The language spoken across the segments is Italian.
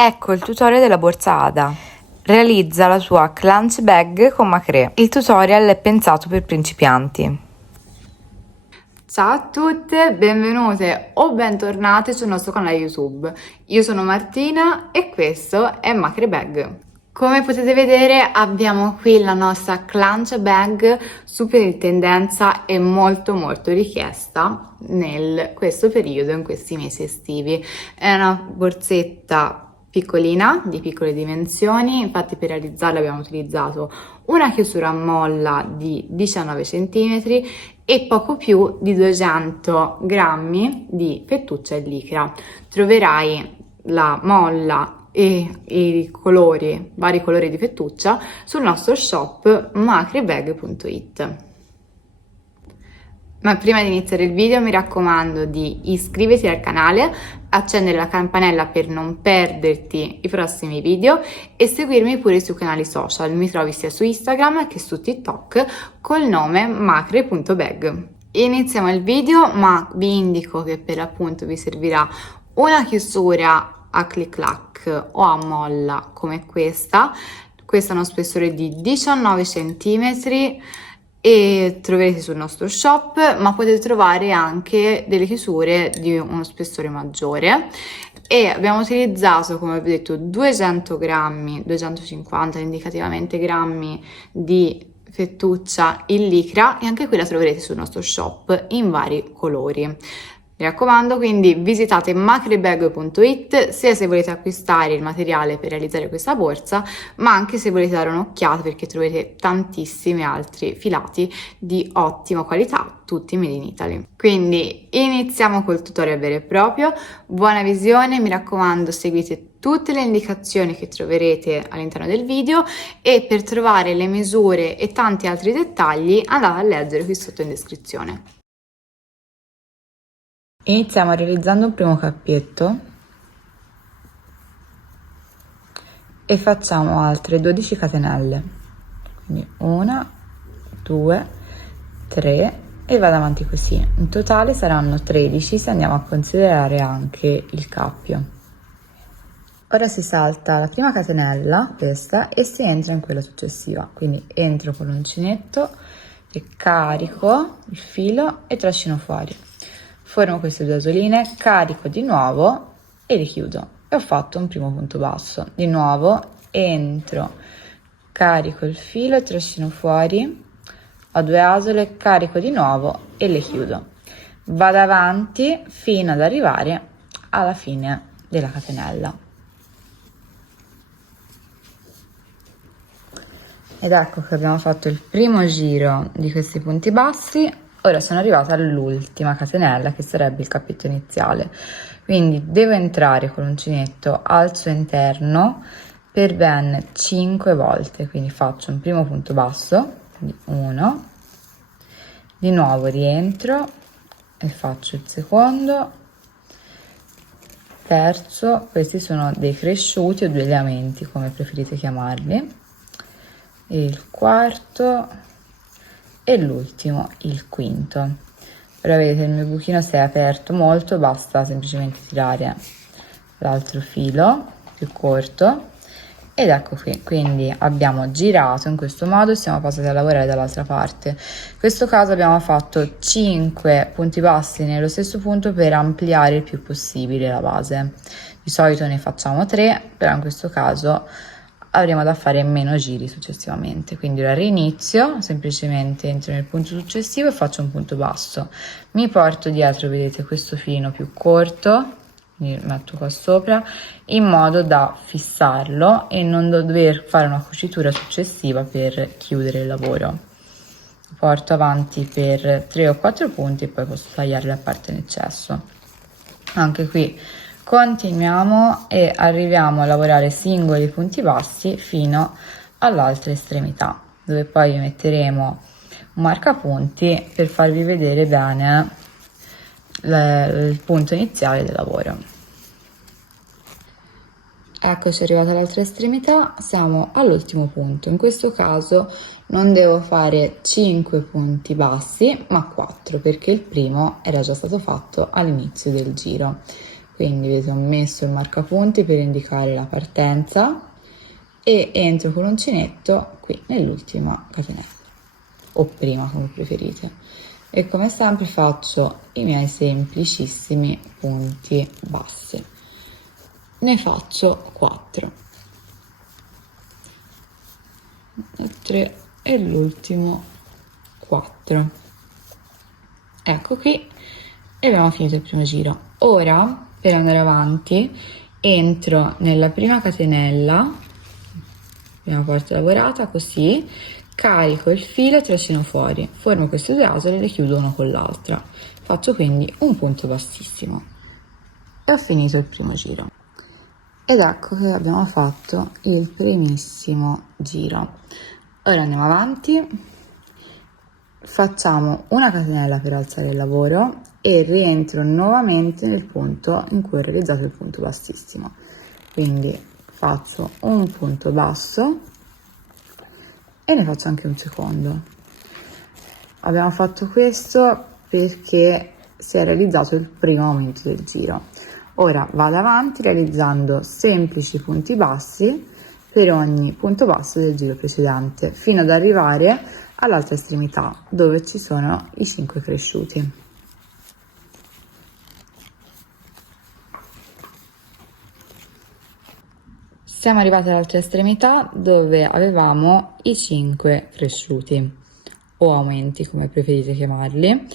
Ecco il tutorial della borsa Ada. Realizza la tua clutch bag con macré. Il tutorial è pensato per principianti. Ciao a tutte, benvenute o bentornate sul nostro canale YouTube. Io sono Martina e questo è Macré Bag. Come potete vedere abbiamo qui la nostra clutch bag super in tendenza e molto richiesta in questo periodo, in questi mesi estivi. È una borsetta piccolina, di piccole dimensioni, infatti per realizzarla abbiamo utilizzato una chiusura a molla di 19 cm e poco più di 200 grammi di fettuccia e licra. Troverai la molla e i colori, vari colori di fettuccia sul nostro shop macrebag.it. Ma prima di iniziare il video mi raccomando di iscriverti al canale, accendere la campanella per non perderti i prossimi video e seguirmi pure sui canali social. Mi trovi sia su Instagram che su TikTok col nome macre.bag. Iniziamo il video, ma vi indico che per l'appunto vi servirà una chiusura a click clack o a molla come questa. Questa ha uno spessore di 19 cm e troverete sul nostro shop, ma potete trovare anche delle chiusure di uno spessore maggiore. E abbiamo utilizzato, come vi ho detto, 200 grammi, 250 indicativamente grammi di fettuccia in licra, e anche qui la troverete sul nostro shop in vari colori. Mi raccomando, quindi visitate macrebag.it sia se volete acquistare il materiale per realizzare questa borsa, ma anche se volete dare un'occhiata, perché troverete tantissimi altri filati di ottima qualità, tutti made in Italy. Quindi iniziamo col tutorial vero e proprio. Buona visione, mi raccomando, seguite tutte le indicazioni che troverete all'interno del video e per trovare le misure e tanti altri dettagli andate a leggere qui sotto in descrizione. Iniziamo realizzando un primo cappietto e facciamo altre 12 catenelle, quindi 1, 2, 3 e vado avanti così. In totale saranno 13 se andiamo a considerare anche il cappio. Ora si salta la prima catenella, questa, e si entra in quella successiva, quindi entro con l'uncinetto e carico il filo e trascino fuori. Formo queste due asoline, carico di nuovo e richiudo e ho fatto un primo punto basso. Di nuovo entro, carico il filo e trascino fuori, ho due asole, carico di nuovo e le chiudo. Vado avanti fino ad arrivare alla fine della catenella. Ed ecco che abbiamo fatto il primo giro di questi punti bassi. Ora sono arrivata all'ultima catenella, che sarebbe il cappetto iniziale, quindi devo entrare con l'uncinetto al suo interno per ben 5 volte, quindi faccio un primo punto basso, quindi 1, di nuovo rientro e faccio il secondo, terzo, questi sono dei cresciuti o due lineamenti come preferite chiamarli, il quarto e l'ultimo, il quinto. Ora vedete il mio buchino si è aperto molto, basta semplicemente tirare l'altro filo più corto ed ecco qui, quindi abbiamo girato in questo modo e siamo passati a lavorare dall'altra parte. In questo caso abbiamo fatto 5 punti bassi nello stesso punto per ampliare il più possibile la base. Di solito ne facciamo 3, però in questo caso avremo da fare meno giri successivamente, quindi ora rinizio, semplicemente entro nel punto successivo e faccio un punto basso, mi porto dietro, vedete, questo filino più corto, quindi metto qua sopra in modo da fissarlo e non dover fare una cucitura successiva per chiudere il lavoro. Porto avanti per 3 o 4 punti e poi posso tagliare la parte in eccesso. Anche qui continuiamo e arriviamo a lavorare singoli punti bassi fino all'altra estremità, dove poi metteremo un marcapunti per farvi vedere bene il punto iniziale del lavoro. Eccoci arrivati all'altra estremità, siamo all'ultimo punto. In questo caso non devo fare 5 punti bassi ma 4, perché il primo era già stato fatto all'inizio del giro. quindi vedete ho messo il marcapunti per indicare la partenza e entro con l'uncinetto qui nell'ultima catenella o prima come preferite, e come sempre faccio i miei semplicissimi punti bassi. Ne faccio 4, 3 e l'ultimo 4. Ecco qui, e abbiamo finito il primo giro. Ora per andare avanti entro nella prima catenella, prima parte lavorata, così carico il filo e trascino fuori, formo queste due asole e le chiudo una con l'altra, faccio quindi un punto bassissimo e ho finito il primo giro. Ed ecco che abbiamo fatto il primissimo giro. Ora andiamo avanti, facciamo una catenella per alzare il lavoro e rientro nuovamente nel punto in cui ho realizzato il punto bassissimo, quindi faccio un punto basso e ne faccio anche un secondo. Abbiamo fatto questo perché si è realizzato il primo momento del giro. Ora vado avanti realizzando semplici punti bassi per ogni punto basso del giro precedente, fino ad arrivare all'altra estremità dove ci sono i 5 cresciuti. Siamo arrivati all'altra estremità dove avevamo i 5 cresciuti o aumenti, come preferite chiamarli.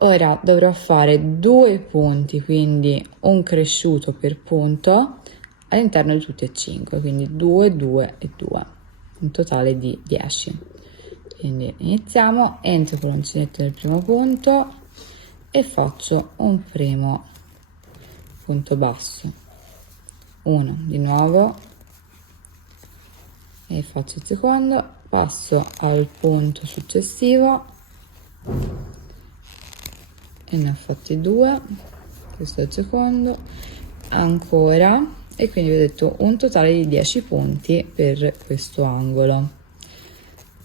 Ora dovrò fare 2 punti, quindi un cresciuto per punto all'interno di tutti e 5, quindi 2, 2 e 2, un totale di 10. Quindi iniziamo, entro con l'uncinetto nel primo punto e faccio un primo punto basso, 1 di nuovo, e faccio il secondo, passo al punto successivo e ne ho fatti 2, questo è il secondo, ancora, e quindi vi ho detto un totale di 10 punti per questo angolo.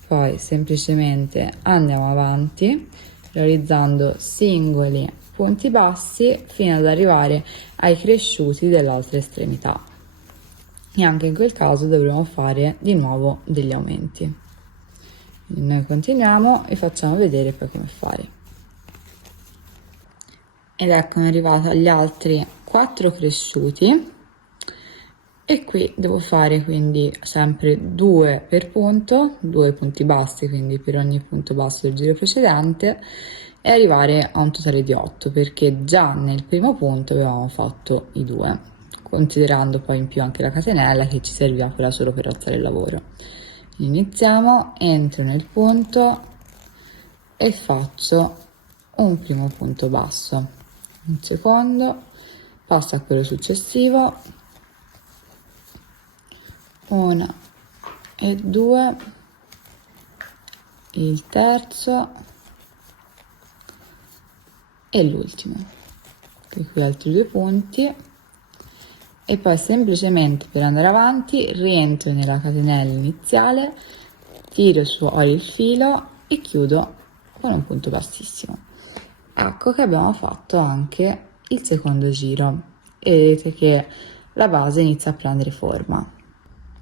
Poi semplicemente andiamo avanti realizzando singoli punti bassi fino ad arrivare ai cresciuti dell'altra estremità, e anche in quel caso dovremo fare di nuovo degli aumenti. Quindi noi continuiamo e facciamo vedere poi come fare. Ed eccomi arrivata agli altri 4 cresciuti e qui devo fare quindi sempre 2 per punto, 2 punti bassi quindi per ogni punto basso del giro precedente, e arrivare a un totale di 8 perché già nel primo punto avevamo fatto i 2, considerando poi in più anche la catenella che ci serviva quella solo per alzare il lavoro. Iniziamo, entro nel punto e faccio un primo punto basso, un secondo, passo a quello successivo, 1 e 2, il terzo e l'ultimo, qui altri 2 punti, e poi semplicemente per andare avanti rientro nella catenella iniziale, tiro fuori il filo e chiudo con un punto bassissimo. Ecco che abbiamo fatto anche il secondo giro e vedete che la base inizia a prendere forma.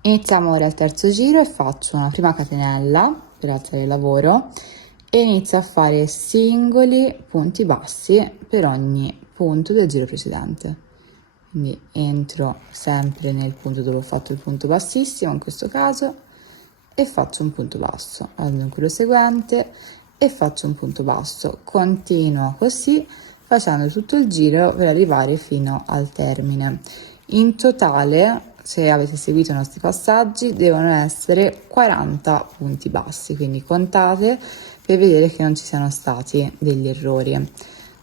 Iniziamo ora il terzo giro e faccio una prima catenella per alzare il lavoro e inizio a fare singoli punti bassi per ogni punto del giro precedente. Quindi entro sempre nel punto dove ho fatto il punto bassissimo in questo caso e faccio un punto basso, vado in quello seguente e faccio un punto basso, continuo così facendo tutto il giro per arrivare fino al termine. In totale, se avete seguito i nostri passaggi, devono essere 40 punti bassi, quindi contate per vedere che non ci siano stati degli errori.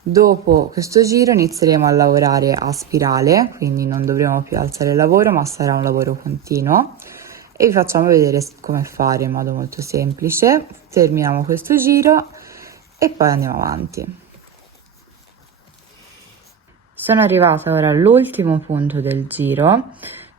Dopo questo giro inizieremo a lavorare a spirale, quindi non dovremo più alzare il lavoro, ma sarà un lavoro continuo. E vi facciamo vedere come fare in modo molto semplice. Terminiamo questo giro e poi andiamo avanti. Sono arrivata ora all'ultimo punto del giro.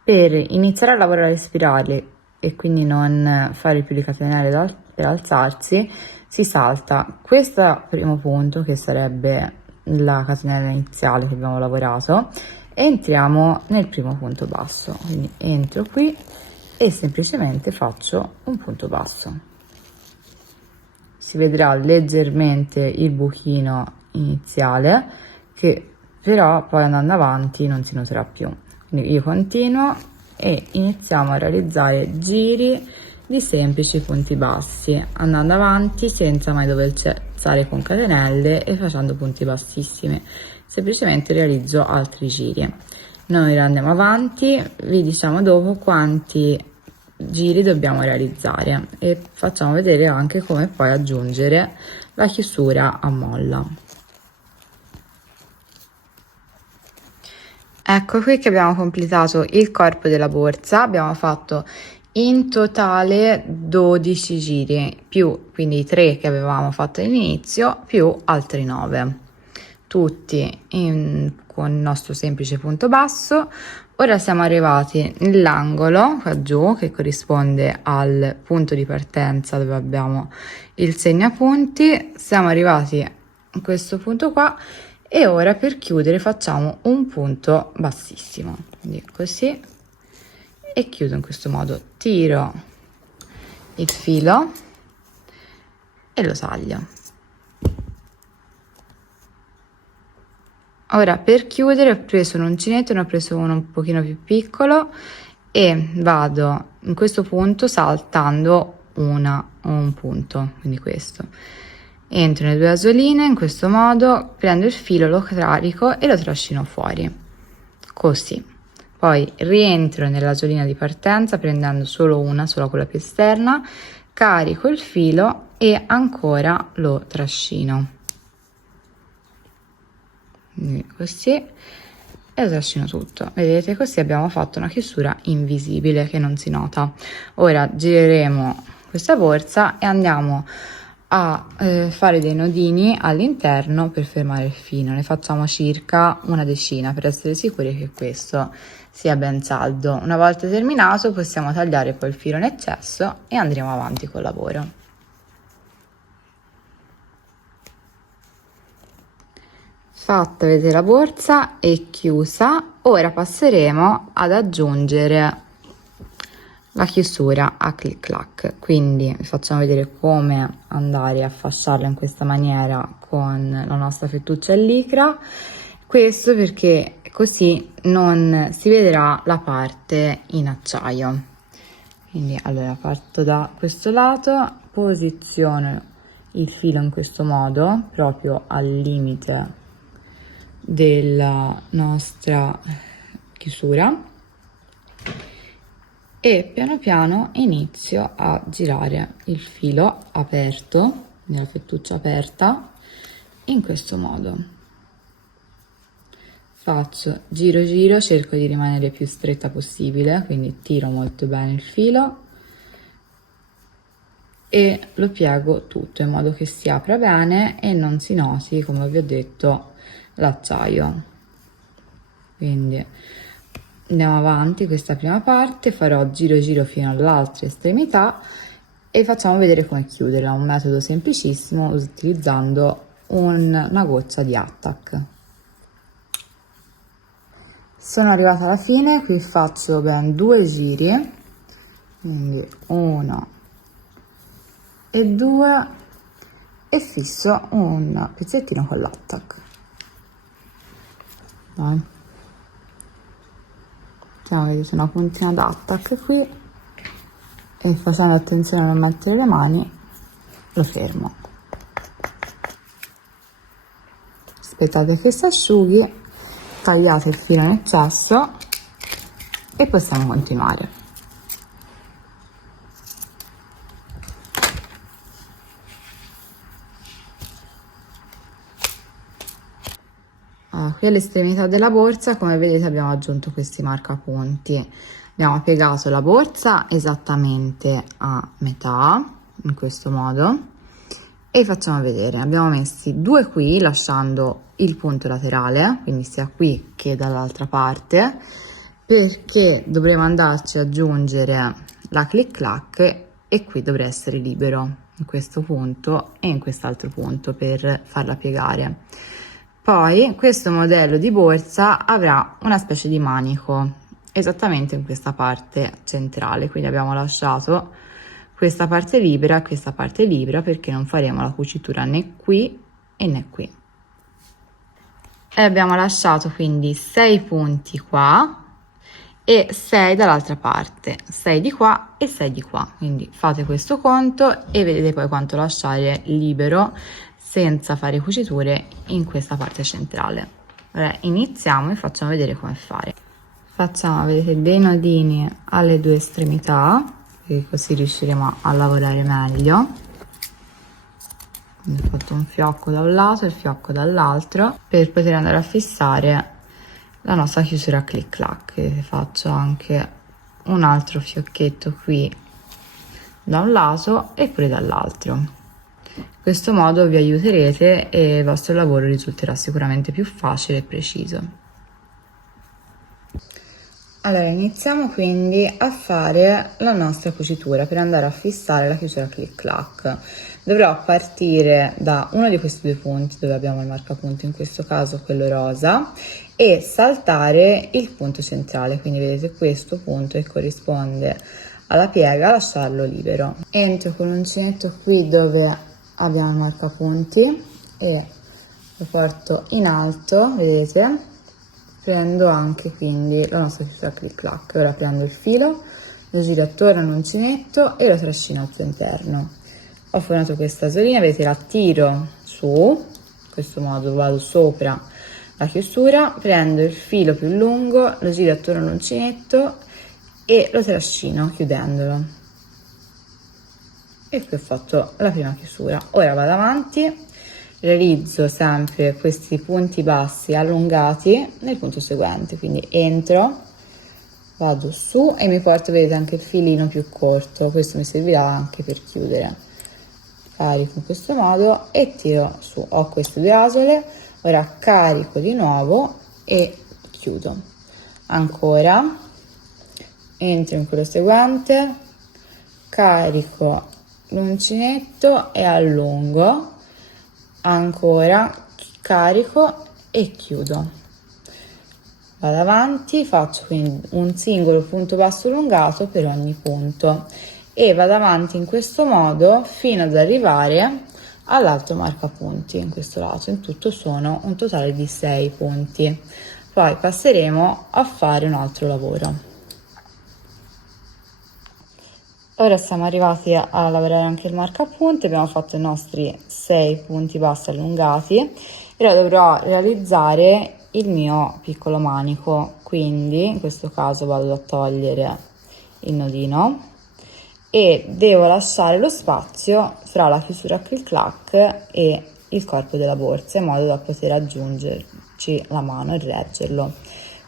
Per iniziare a lavorare a spirale e quindi non fare più le catenelle per alzarsi, si salta questo primo punto che sarebbe la catenella iniziale che abbiamo lavorato e entriamo nel primo punto basso, quindi entro qui e semplicemente faccio un punto basso. Si vedrà leggermente il buchino iniziale che però poi andando avanti non si noterà più. Quindi io continuo e iniziamo a realizzare giri di semplici punti bassi, andando avanti senza mai dover alzare con catenelle e facendo punti bassissimi. Semplicemente realizzo altri giri. Noi andiamo avanti, vi diciamo dopo quanti giri dobbiamo realizzare e facciamo vedere anche come poi aggiungere la chiusura a molla. Ecco qui che abbiamo completato il corpo della borsa, abbiamo fatto in totale 12 giri più quindi i 3 che avevamo fatto all'inizio più altri 9, tutti con il nostro semplice punto basso. Ora siamo arrivati nell'angolo qua giù che corrisponde al punto di partenza dove abbiamo il segnapunti, siamo arrivati a questo punto qua e ora per chiudere facciamo un punto bassissimo, quindi così, e chiudo in questo modo, tiro il filo e lo taglio. Ora per chiudere ho preso un uncinetto, ne ho preso uno un pochino più piccolo e vado in questo punto saltando un punto, quindi questo. Entro nelle 2 asoline in questo modo, prendo il filo, lo carico e lo trascino fuori, così. Poi rientro nell'asolina di partenza prendendo solo quella più esterna, carico il filo e ancora lo trascino. Così e lo trascino tutto, vedete, così abbiamo fatto una chiusura invisibile che non si nota. Ora gireremo questa borsa e andiamo a fare dei nodini all'interno per fermare il filo. Ne facciamo circa una decina per essere sicuri che questo sia ben saldo. Una volta terminato possiamo tagliare poi il filo in eccesso e andremo avanti col lavoro. Fatta vedere la borsa e chiusa, ora passeremo ad aggiungere la chiusura a clic clac, quindi vi facciamo vedere come andare a fasciarla in questa maniera con la nostra fettuccia in licra, questo perché così non si vedrà la parte in acciaio. Quindi allora parto da questo lato, posiziono il filo in questo modo proprio al limite della nostra chiusura e piano piano inizio a girare il filo aperto, nella fettuccia aperta, in questo modo. Faccio giro giro, cerco di rimanere più stretta possibile, quindi tiro molto bene il filo e lo piego tutto in modo che si apra bene e non si noti, come vi ho detto, l'acciaio. Quindi andiamo avanti questa prima parte, farò giro giro fino all'altra estremità e facciamo vedere come chiuderla, un metodo semplicissimo utilizzando una goccia di attack. Sono arrivata alla fine, qui faccio ben 2 giri, quindi 1 e 2 e fisso un pezzettino con l'attack. Dai. Vedete una puntina d'attack qui e facendo attenzione a non mettere le mani lo fermo. Aspettate che si asciughi, tagliate il filo in eccesso e possiamo continuare. Qui all'estremità della borsa, come vedete, abbiamo aggiunto questi marcapunti. Abbiamo piegato la borsa esattamente a metà, in questo modo, e facciamo vedere. Abbiamo messi 2 qui, lasciando il punto laterale, quindi sia qui che dall'altra parte, perché dovremo andarci ad aggiungere la clic clac e qui dovrà essere libero in questo punto e in quest'altro punto per farla piegare. Poi questo modello di borsa avrà una specie di manico esattamente in questa parte centrale, quindi abbiamo lasciato questa parte libera e questa parte libera perché non faremo la cucitura né qui e né qui. E abbiamo lasciato quindi 6 punti qua e 6 dall'altra parte, 6 di qua e 6 di qua, quindi fate questo conto e vedete poi quanto lasciare libero senza fare cuciture in questa parte centrale. Ora iniziamo e facciamo vedere come fare. Facciamo, vedete, dei nodini alle due estremità, perché così riusciremo a lavorare meglio. Quindi ho fatto un fiocco da un lato e il fiocco dall'altro per poter andare a fissare la nostra chiusura clic clac. Faccio anche un altro fiocchetto qui da un lato e pure dall'altro. In questo modo vi aiuterete e il vostro lavoro risulterà sicuramente più facile e preciso. Allora iniziamo quindi a fare la nostra cucitura per andare a fissare la chiusura clic clac. Dovrò partire da uno di questi due punti dove abbiamo il marcapunto, in questo caso quello rosa, e saltare il punto centrale, quindi vedete questo punto che corrisponde alla piega, lasciarlo libero. Entro con l'uncinetto qui dove abbiamo il marcapunti e lo porto in alto, vedete? Prendo anche quindi la nostra chiusura clic clac. Ora prendo il filo, lo giro attorno all'uncinetto e lo trascino al suo interno. Ho formato questa asolina, vedete, la tiro su, in questo modo vado sopra la chiusura, prendo il filo più lungo, lo giro attorno all'uncinetto e lo trascino chiudendolo. E qui ho fatto la prima chiusura. Ora vado avanti, realizzo sempre questi punti bassi allungati nel punto seguente, quindi entro, vado su e mi porto, vedete, anche il filino più corto, questo mi servirà anche per chiudere. Carico in questo modo e tiro su. Ho queste due asole, ora carico di nuovo e chiudo. Ancora, entro in quello seguente, carico l'uncinetto e allungo, ancora carico e chiudo. Vado avanti, faccio quindi un singolo punto basso allungato per ogni punto e vado avanti in questo modo fino ad arrivare all'altro marcapunti in questo lato. In tutto sono un totale di 6 punti. Poi passeremo a fare un altro lavoro. Ora siamo arrivati a lavorare anche il marcapunti, abbiamo fatto i nostri 6 punti bassi allungati e ora dovrò realizzare il mio piccolo manico, quindi in questo caso vado a togliere il nodino e devo lasciare lo spazio fra la chiusura clic clac e il corpo della borsa in modo da poter aggiungerci la mano e reggerlo.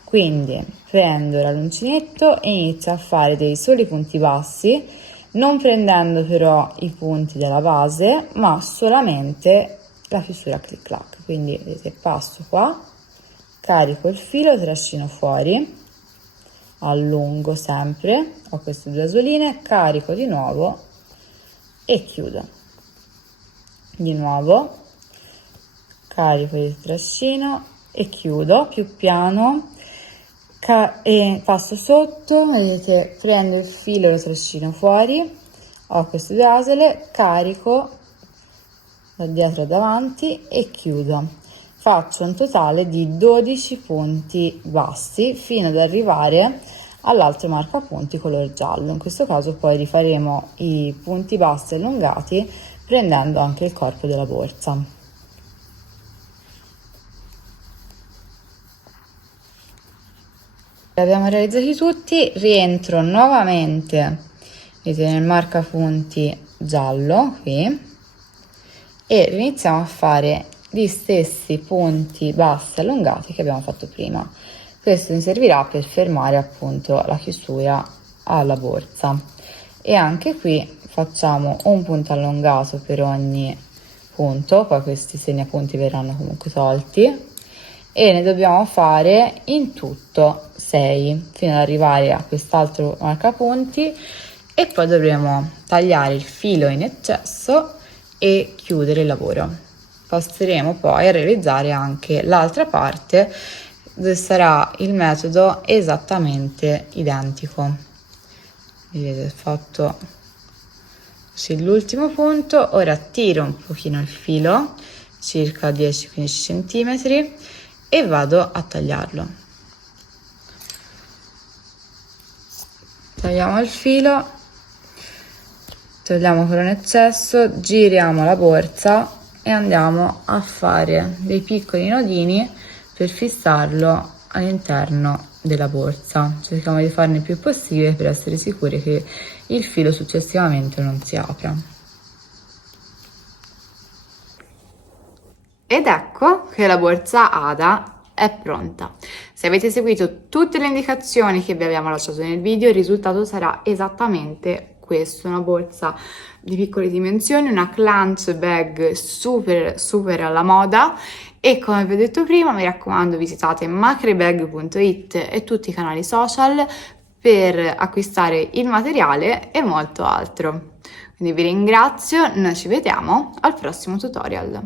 Quindi prendo l'uncinetto e inizio a fare dei soli punti bassi, non prendendo però i punti della base ma solamente la chiusura clic clac. Quindi vedete, passo qua, carico il filo, trascino fuori, allungo sempre, ho queste due asoline, carico di nuovo e chiudo. Di nuovo carico il trascino e chiudo più piano e passo sotto, vedete, prendo il filo e lo trascino fuori, ho queste due asole, carico da dietro a davanti e chiudo. Faccio un totale di 12 punti bassi fino ad arrivare all'altro marcapunti color giallo. In questo caso poi rifaremo i punti bassi allungati prendendo anche il corpo della borsa. Li abbiamo realizzati tutti, rientro nuovamente, vedete, nel marcapunti giallo qui e iniziamo a fare gli stessi punti bassi allungati che abbiamo fatto prima. Questo mi servirà per fermare appunto la chiusura alla borsa e anche qui facciamo un punto allungato per ogni punto, poi questi segnapunti verranno comunque tolti e ne dobbiamo fare in tutto 6 fino ad arrivare a quest'altro marcapunti e poi dovremo tagliare il filo in eccesso e chiudere il lavoro. passeremo poi a realizzare anche l'altra parte, dove sarà il metodo esattamente identico. Vedete, ho fatto così l'ultimo punto. Ora tiro un pochino il filo, circa 10-15 cm, e vado a tagliarlo. Tagliamo il filo, togliamo quello in eccesso, giriamo la borsa e andiamo a fare dei piccoli nodini per fissarlo all'interno della borsa. Cerchiamo di farne il più possibile per essere sicuri che il filo successivamente non si apra. Ed ecco che la borsa Ada è pronta. Se avete seguito tutte le indicazioni che vi abbiamo lasciato nel video, il risultato sarà esattamente questo: una borsa di piccole dimensioni, una clutch bag super alla moda. E come vi ho detto prima, mi raccomando, visitate macrebag.it e tutti i canali social per acquistare il materiale e molto altro. Quindi vi ringrazio, noi ci vediamo al prossimo tutorial.